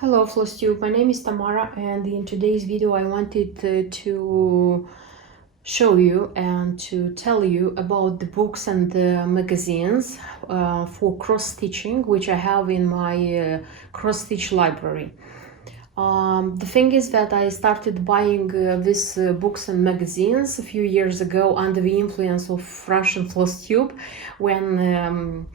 Hello Flosstube, my name is Tamara, and in today's video I wanted to show you and to tell you about the books and the magazines for cross-stitching which I have in my cross-stitch library. The thing is that I started buying these books and magazines a few years ago under the influence of Russian Flosstube, when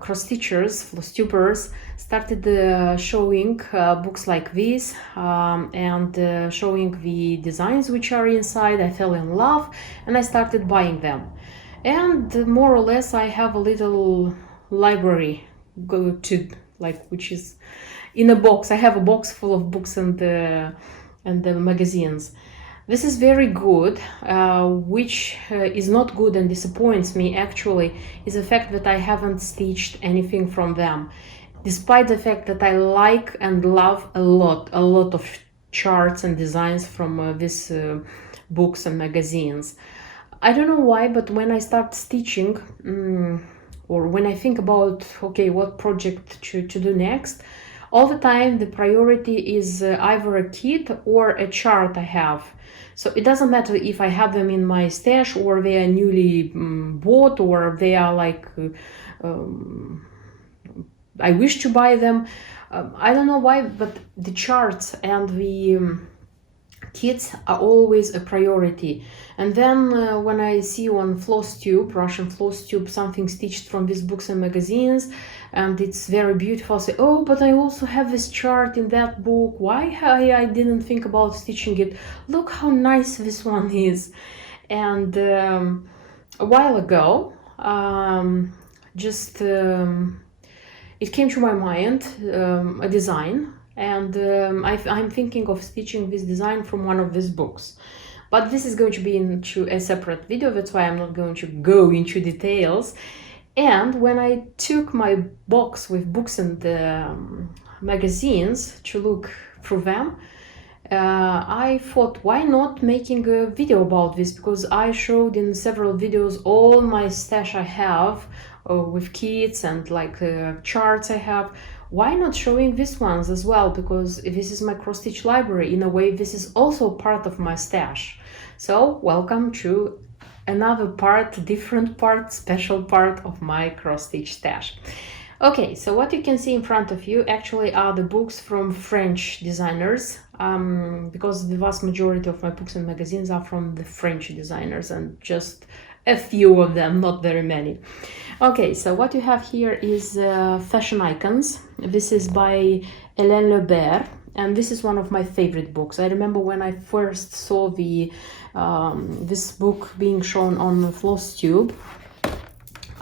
cross-stitchers, Flosstubers, started showing books like this and showing the designs which are inside. I fell in love and I started buying them. And more or less I have a little library which is in a box. I have a box full of books and the magazines. This is very good. Which is not good and disappoints me actually is the fact that I haven't stitched anything from them, despite the fact that I like and love a lot of charts and designs from these books and magazines. I don't know why, but when I start stitching, or when I think about, okay, what project to do next, all the time the priority is either a kit or a chart I have. So it doesn't matter if I have them in my stash or they are newly bought or they are like I wish to buy them. I don't know why, but the charts and the kits are always a priority. And then when I see on Flosstube, Russian Flosstube, something stitched from these books and magazines and it's very beautiful, I say, oh, but I also have this chart in that book. Why I didn't think about stitching it? Look how nice this one is. And a while ago, it came to my mind, a design, and I'm thinking of stitching this design from one of these books. But this is going to be into a separate video, that's why I'm not going to go into details. And when I took my box with books and magazines to look through them, I thought, why not making a video about this? Because I showed in several videos all my stash I have with kits and like charts I have. Why not showing these ones as well? Because this is my cross-stitch library. In a way, this is also part of my stash. So welcome to another part, different part, special part of my cross-stitch stash. Okay, so what you can see in front of you actually are the books from French designers, because the vast majority of my books and magazines are from the French designers, and just a few of them, not very many. Okay, so what you have here is Fashion Icons. This is by Hélène Lebert, and this is one of my favorite books. I remember when I first saw this book being shown on Flosstube,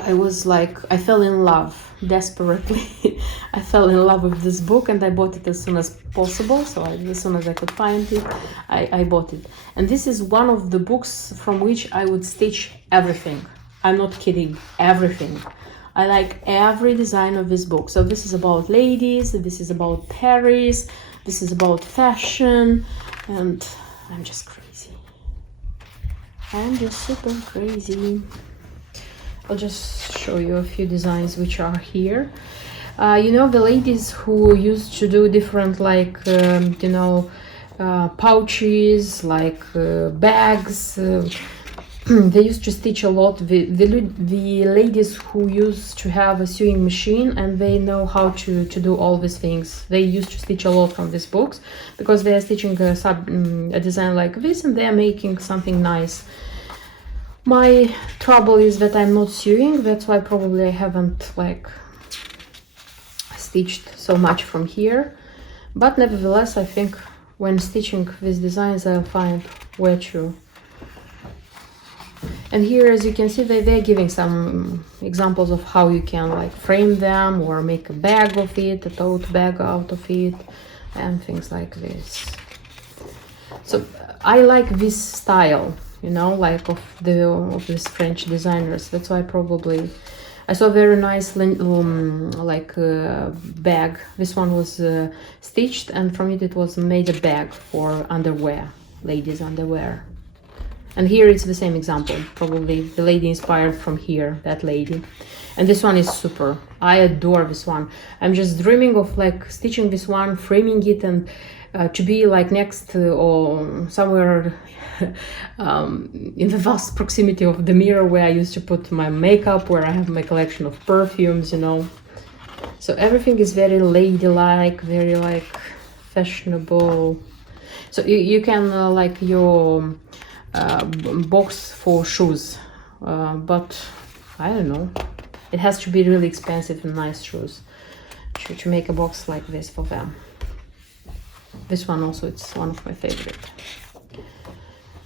I fell in love desperately. I fell in love with this book and I bought it as soon as possible. So as soon as I could find it, I bought it. And this is one of the books from which I would stitch everything. I'm not kidding, everything. I like every design of this book. So this is about ladies, this is about Paris, this is about fashion, and I'm just crazy. I'm just super crazy. I'll just show you a few designs which are here. You know, the ladies who used to do different pouches, like bags, they used to stitch a lot. The ladies who used to have a sewing machine and they know how to do all these things, they used to stitch a lot from these books because they are stitching a design like this and they are making something nice. My trouble is that I'm not sewing, that's why probably I haven't stitched so much from here. But nevertheless, I think when stitching these designs I'll find where to. And here, as you can see, they're giving some examples of how you can frame them or make a bag of it, a tote bag out of it, and things like this. So I like this style, you know, of these French designers. That's why probably I saw a very nice bag. This one was stitched, and from it was made a bag for underwear, ladies' underwear. And here it's the same example. Probably the lady inspired from here, that lady. And this one is super. I adore this one. I'm just dreaming of like stitching this one, framing it, and to be like next or somewhere in the vast proximity of the mirror where I used to put my makeup, where I have my collection of perfumes, you know. So everything is very ladylike, very like fashionable. So you can like your box for shoes, but I don't know. It has to be really expensive and nice shoes to make a box like this for them. This one also, it's one of my favorite.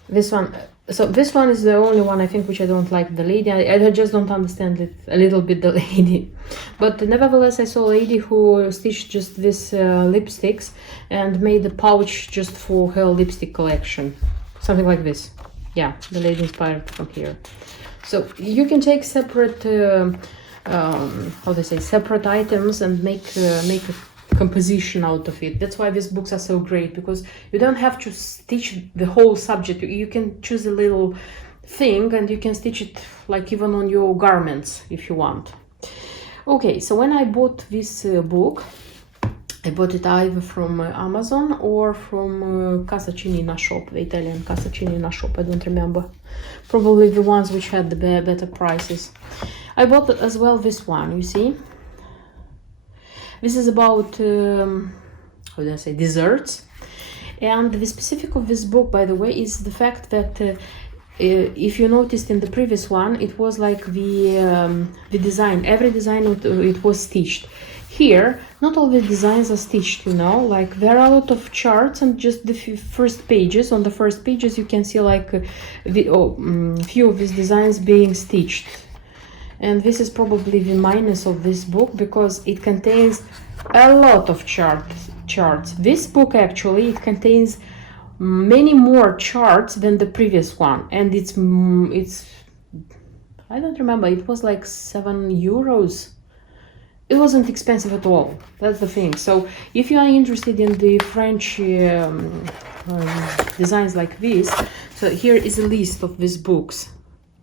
This one, so this one is the only one I think which I don't like, the lady. I just don't understand it a little bit, the lady. But nevertheless, I saw a lady who stitched just this lipsticks and made a pouch just for her lipstick collection. Something like this. Yeah, the lady inspired from here. So you can take separate, how they say, separate items and make a composition out of it. That's why these books are so great, because you don't have to stitch the whole subject. You can choose a little thing and you can stitch it like even on your garments if you want. Okay, so when I bought this book, I bought it either from Amazon or from Casa Cinina shop, the Italian Casa Cinina shop, I don't remember. Probably the ones which had the better prices. I bought as well this one, you see. This is about, how do I say, desserts. And the specific of this book, by the way, is the fact that if you noticed in the previous one, it was like the design, every design it was stitched. Here, not all the designs are stitched, you know, like there are a lot of charts and just the first pages. On the first pages you can see like few of these designs being stitched. And this is probably the minus of this book, because it contains a lot of charts. This book actually, it contains many more charts than the previous one, and it's I don't remember, it was like 7 euros. It wasn't expensive at all. That's the thing. So if you are interested in the French designs like this, so here is a list of these books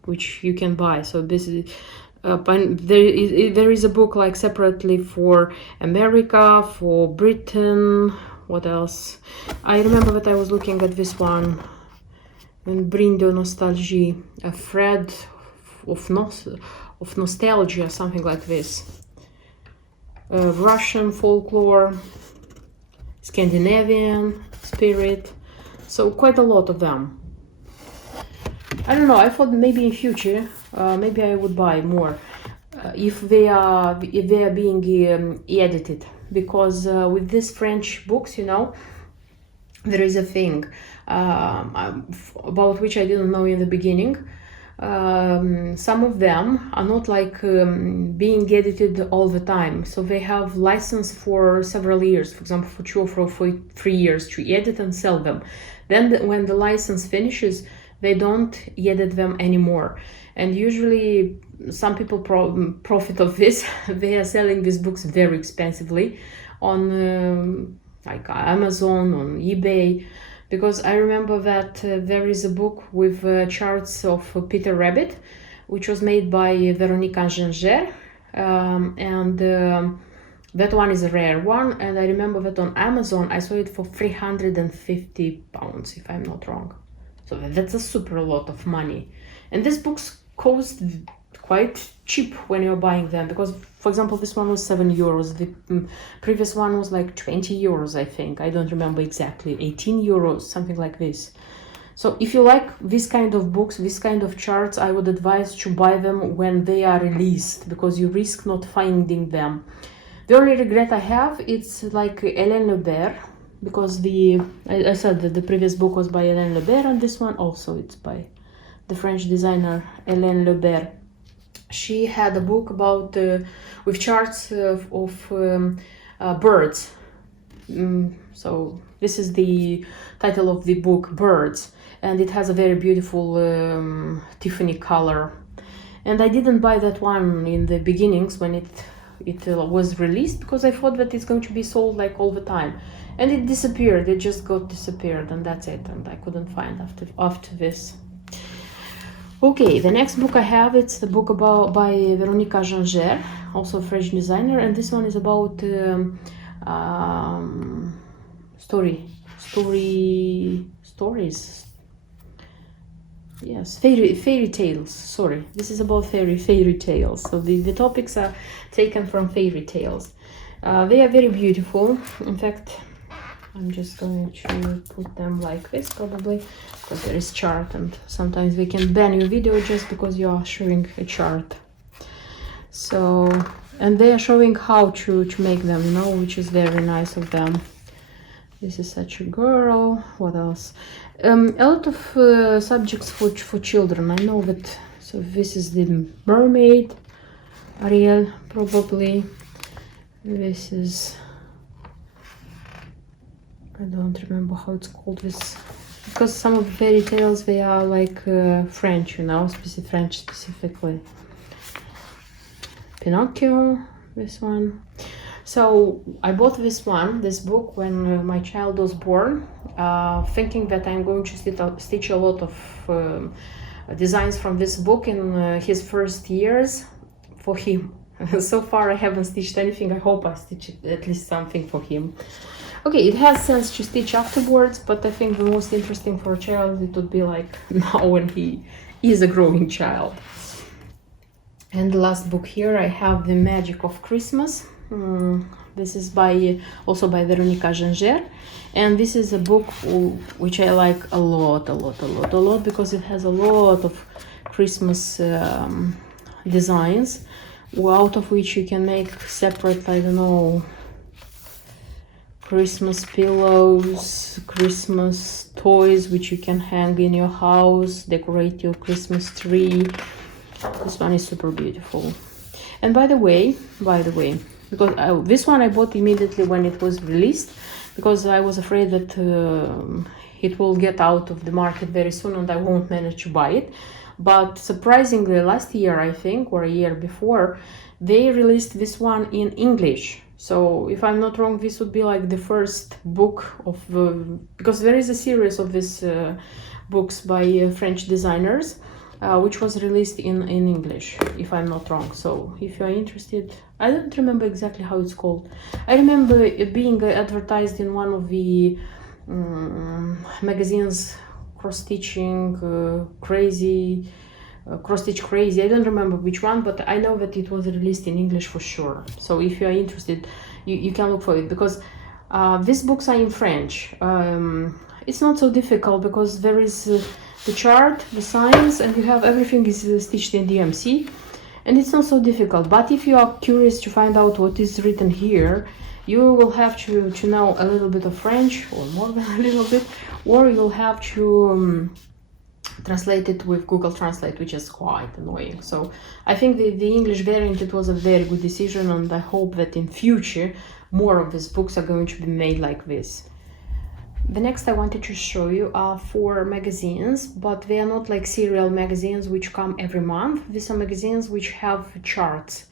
which you can buy. So this is there is a book like separately for America, for Britain. What else? I remember that I was looking at this one, Brin de Nostalgie, a thread of nostalgia, something like this. Russian folklore, Scandinavian spirit, so quite a lot of them. I don't know, I thought maybe in future maybe I would buy more if they are being edited, because with these French books, you know, there is a thing about which I didn't know in the beginning. Some of them are not like being edited all the time, so they have license for several years, for example for 2 or for 3 years to edit and sell them. Then when the license finishes, they don't edit them anymore, and usually some people profit of this. They are selling these books very expensively on like Amazon, on eBay. Because I remember that there is a book with charts of Peter Rabbit, which was made by Véronique Angenger, and that one is a rare one. And I remember that on Amazon I saw it for £350, if I'm not wrong. So that's a super lot of money. And these books cost quite cheap when you're buying them, because for example this one was 7 euros, the previous one was like 20 euros, I think, I don't remember exactly, 18 euros, something like this. So if you like this kind of books, this kind of charts, I would advise to buy them when they are released, because you risk not finding them. The only regret I have, it's like Hélène Lebert, because I said that the previous book was by Hélène Lebert, and this one also it's by the French designer Hélène Lebert. She had a book about with charts of birds. So this is the title of the book, Birds, and it has a very beautiful Tiffany color. And I didn't buy that one in the beginnings when it was released, because I thought that it's going to be sold like all the time, and it disappeared. It just got disappeared, and that's it. And I couldn't find after this. Okay, the next book I have, it's the book by Véronica Janger, also a French designer, and this one is about stories. Yes, fairy tales. Sorry, this is about fairy tales. So the topics are taken from fairy tales. They are very beautiful. In fact, I'm just going to put them like this probably, because there is chart, and sometimes we can ban your video just because you are showing a chart. So, and they are showing how to make them, you know, which is very nice of them. This is such a girl. What else? A lot of subjects for children. I know that. So this is the mermaid, Ariel, probably. This is, I don't remember how it's called, this, because some of the fairy tales, they are like French, you know, French specifically. Pinocchio, this one. So I bought this book when my child was born, thinking that I'm going to stitch a lot of designs from this book in his first years for him. So far I haven't stitched anything. I hope I stitch at least something for him. Okay, it has sense to stitch afterwards, but I think the most interesting for a child, it would be like now when he is a growing child. And the last book here, I have The Magic of Christmas. This is also by Véronica Janger, and this is a book which I like a lot, because it has a lot of Christmas designs, out of which you can make separate, I don't know, Christmas pillows, Christmas toys which you can hang in your house, decorate your Christmas tree. This one is super beautiful. And by the way, because this one I bought immediately when it was released, because I was afraid that it will get out of the market very soon and I won't manage to buy it. But surprisingly, last year, I think, or a year before, they released this one in English. So if I'm not wrong, this would be like the first book of because there is a series of these books by French designers, which was released in English, if I'm not wrong. So if you are interested, I don't remember exactly how it's called. I remember it being advertised in one of the magazines, cross-stitching crazy, cross-stitch crazy. I don't remember which one, but I know that it was released in English for sure. So if you are interested, you can look for it, because these books are in French. It's not so difficult because there is the chart, the signs, and you have everything is stitched in DMC, and it's not so difficult. But if you are curious to find out what is written here, you will have to know a little bit of French, or more than a little bit, or you'll have to translate it with Google Translate, which is quite annoying. So I think the English variant, it was a very good decision, and I hope that in future more of these books are going to be made like this. The next I wanted to show you are 4 magazines, but they are not like serial magazines which come every month. These are magazines which have charts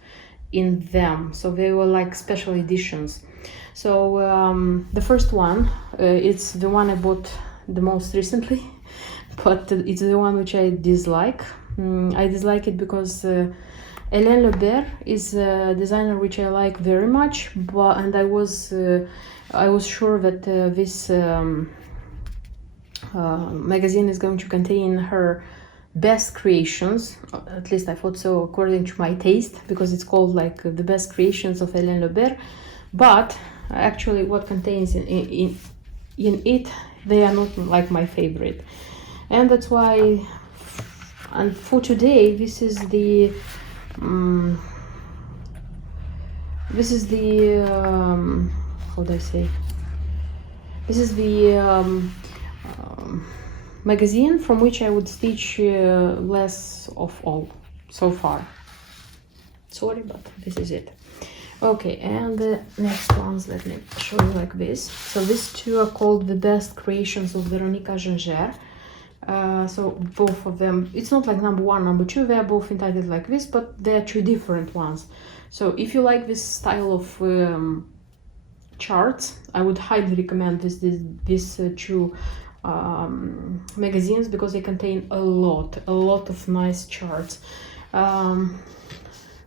in them, so they were like special editions. So the first one, it's the one I bought the most recently, but it's the one which I dislike. I dislike it because Hélène Lebert is a designer which I like very much, and I was sure that this magazine is going to contain her best creations. At least I thought so, according to my taste, because it's called like the best creations of Hélène Lebert. But actually, what contains in it, they are not like my favorite, and that's why. And for today, this is the how do I say? This is the magazine from which I would stitch less of all so far. Sorry, but this is it. Okay, and the next ones, let me show you like this. So these 2 are called The Best Creations of Véronica Janger. So both of them, it's not like number 1, number 2, they are both entitled like this, but they are 2 different ones. So if you like this style of charts, I would highly recommend these 2 magazines because they contain a lot of nice charts.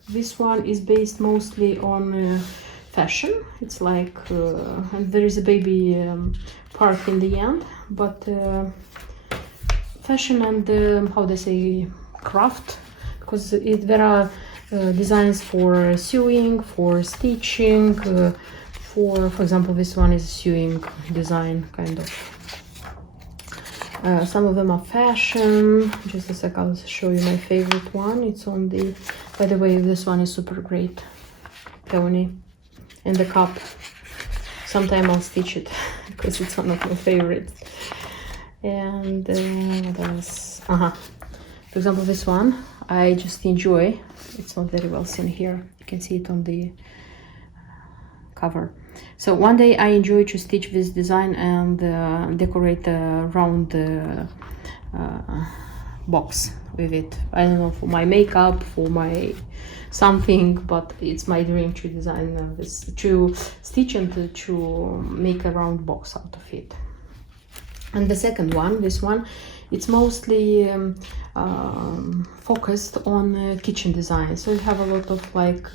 This one is based mostly on fashion. It's like and there is a baby part in the end, but fashion and how they say, craft, because there are designs for sewing, for stitching, for example this one is a sewing design kind of. Some of them are fashion. Just a sec, I'll show you my favorite one. It's on the, by the way, this one is super great, Tony, and the cup. Sometime I'll stitch it because it's one of my favorites. And what else? For example, this one I just enjoy. It's not very well seen here. You can see it on the cover. So one day I enjoy to stitch this design and decorate a round box with it. I don't know, for my makeup, for my something, but it's my dream to design this, to stitch and to make a round box out of it. And the second one, this one, it's mostly focused on kitchen design. So you have a lot of like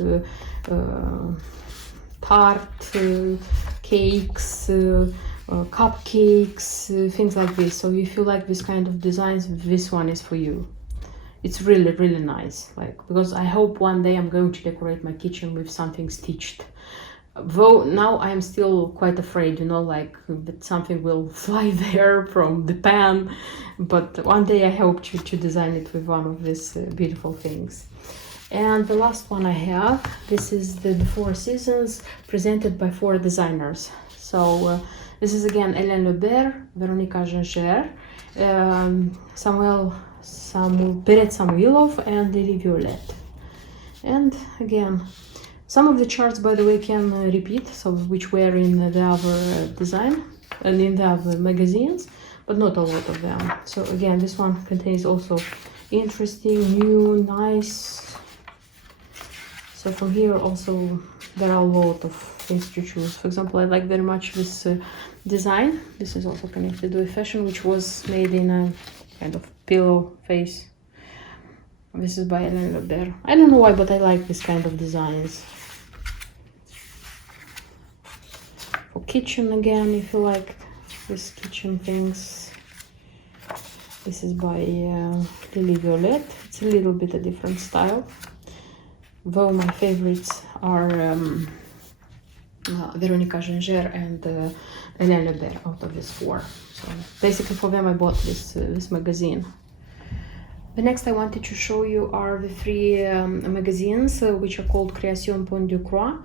tart, cakes, cupcakes, things like this. So if you like this kind of designs, this one is for you. It's really nice, like, because I hope one day I'm going to decorate my kitchen with something stitched. Though now I'm still quite afraid, you know, like that something will fly there from the pan, but one day I hope to design it with one of these beautiful things. And the last one I have, this is the Before Seasons presented by 4 designers. So this is again Hélène Lebert, Veronika Ginger, Peret Samuilov and Lily Violette. And again, some of the charts, by the way, can repeat, so which were in the other design and in the other magazines, but not a lot of them. So again, this one contains also interesting, new, nice. So from here also there are a lot of things to choose. For example, I like very much this design. This is also connected with fashion, which was made in a kind of pillow face. This is by Hélène Lebert. I don't know why, but I like this kind of designs. For kitchen again, if you like this kitchen things. This is by Lily Violette. It's a little bit a different style. Though my favorites are Veronika Ginger and Hélène Lebert out of these 4. So basically for them I bought this magazine. The next I wanted to show you are the 3 magazines which are called Création Pont du Croix,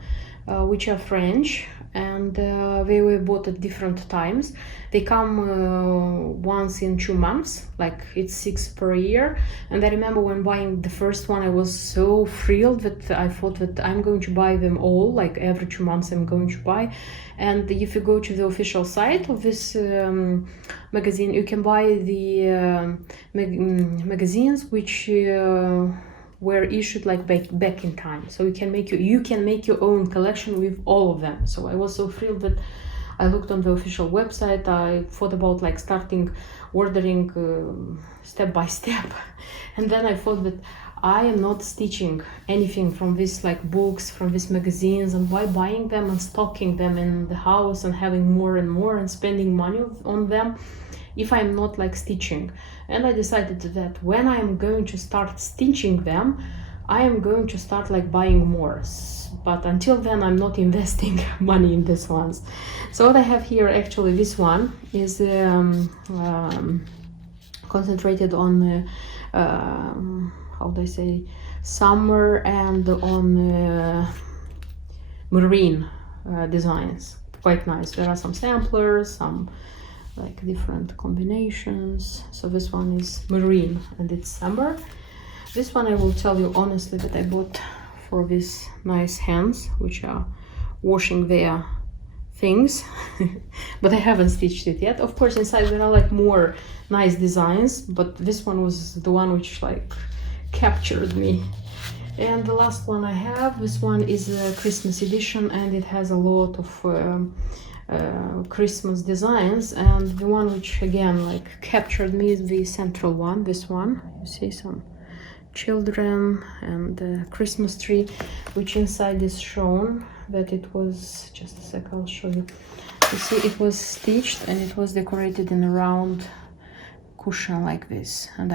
which are French, and they were bought at different times. They come once in 2 months, like it's 6 per year. And I remember when buying the first one, I was so thrilled that I thought that I'm going to buy them all, like every 2 months I'm going to buy. And if you go to the official site of this magazine, you can buy the magazines which were issued like back in time. So you can make your own collection with all of them. So I was so thrilled that I looked on the official website. I thought about like starting ordering step by step, and then I thought that I am not stitching anything from these like books, from these magazines, and why buying them and stocking them in the house and having more and more and spending money on them if I'm not like stitching. And I decided that when I am going to start stitching them, I am going to start like buying more. But until then I'm not investing money in these ones. So what I have here, actually this one is concentrated on how do I say, summer and on marine designs. Quite nice. There are some samplers, some like different combinations. So this one is marine and it's summer. This one I will tell you honestly that I bought for these nice hands which are washing their things but I haven't stitched it yet. Of course inside there are like more nice designs, but this one was the one which like captured me. And the last one I have, this one is a Christmas edition and it has a lot of Christmas designs, and the one which again like captured me is the central one, this one. You see some children and the Christmas tree, which inside is shown that it was, just a sec, I'll show you. You see it was stitched and it was decorated in a round cushion like this, and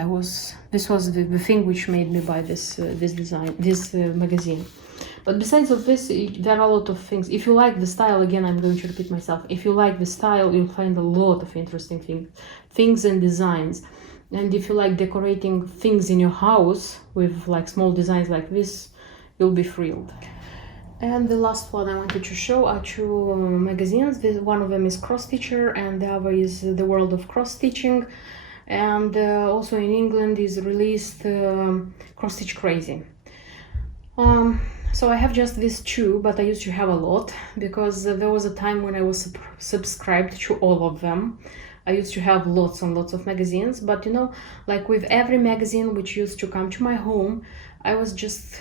this was the thing which made me buy this magazine. But besides of this, there are a lot of things. If you like the style, again, I'm going to repeat myself, if you like the style, you'll find a lot of interesting things and designs. And if you like decorating things in your house with like small designs like this, you'll be thrilled. And the last one I wanted to show are two magazines. One of them is Cross Stitcher and the other is The World of Cross Stitching. And also in England is released Cross Stitch Crazy. So I have just these two, but I used to have a lot because there was a time when I was subscribed to all of them. I used to have lots and lots of magazines, but you know, like with every magazine which used to come to my home, I was just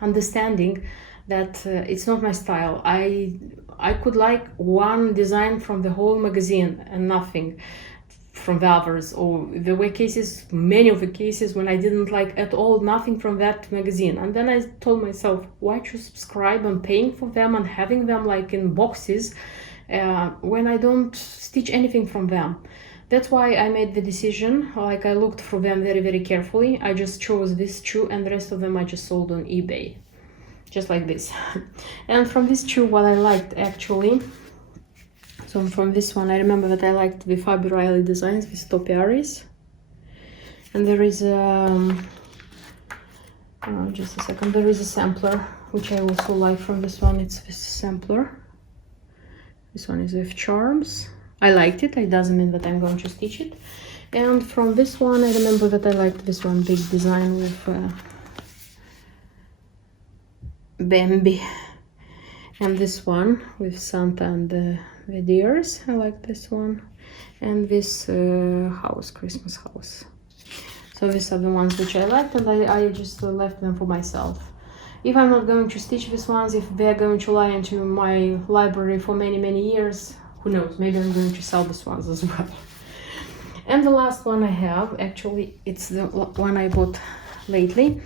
understanding that it's not my style. I could like one design from the whole magazine and nothing from the others, or there were cases, many of the cases when I didn't like at all nothing from that magazine. And then I told myself, why to subscribe and paying for them and having them like in boxes when I don't stitch anything from them. That's why I made the decision, like I looked through them very, very carefully. I just chose these two and the rest of them I just sold on eBay, just like this. And from these two, what I liked actually, so from this one, I remember that I liked the Fabi Riley designs with topiaries. And there is just a second, there is a sampler, which I also like from this one. It's this sampler. This one is with charms. I liked it. It doesn't mean that I'm going to stitch it. And from this one, I remember that I liked this one big design with Bambi. And this one with Santa and the deers. I like this one. And this house, Christmas house. So these are the ones which I liked, and I just left them for myself. If I'm not going to stitch these ones, if they're going to lie into my library for many, many years, who knows, maybe I'm going to sell these ones as well. And the last one I have, actually, it's the one I bought lately.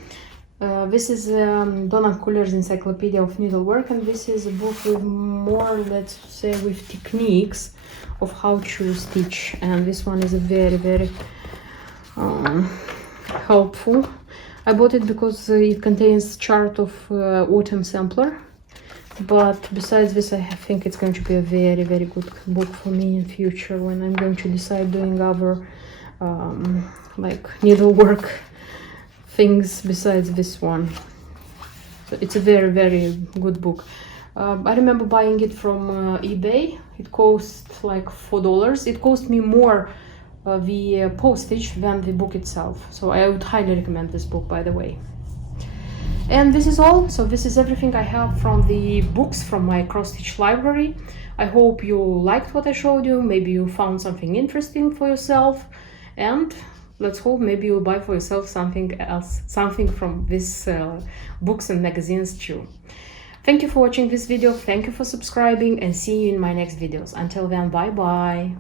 This is Donna Kuller's Encyclopedia of Needlework, and this is a book with more, let's say, with techniques of how to stitch. And this one is a very, very helpful. I bought it because it contains chart of autumn sampler, but besides this, I think it's going to be a very, very good book for me in future when I'm going to decide doing other like needlework things besides this one. So it's a very, very good book. I remember buying it from eBay. It cost like $4. It cost me more the postage than the book itself. So I would highly recommend this book, by the way. And this is all. So this is everything I have from the books from my cross-stitch library. I hope you liked what I showed you. Maybe you found something interesting for yourself, and let's hope maybe you'll buy for yourself something else, something from these books and magazines too. Thank you for watching this video. Thank you for subscribing, and see you in my next videos. Until then, bye bye.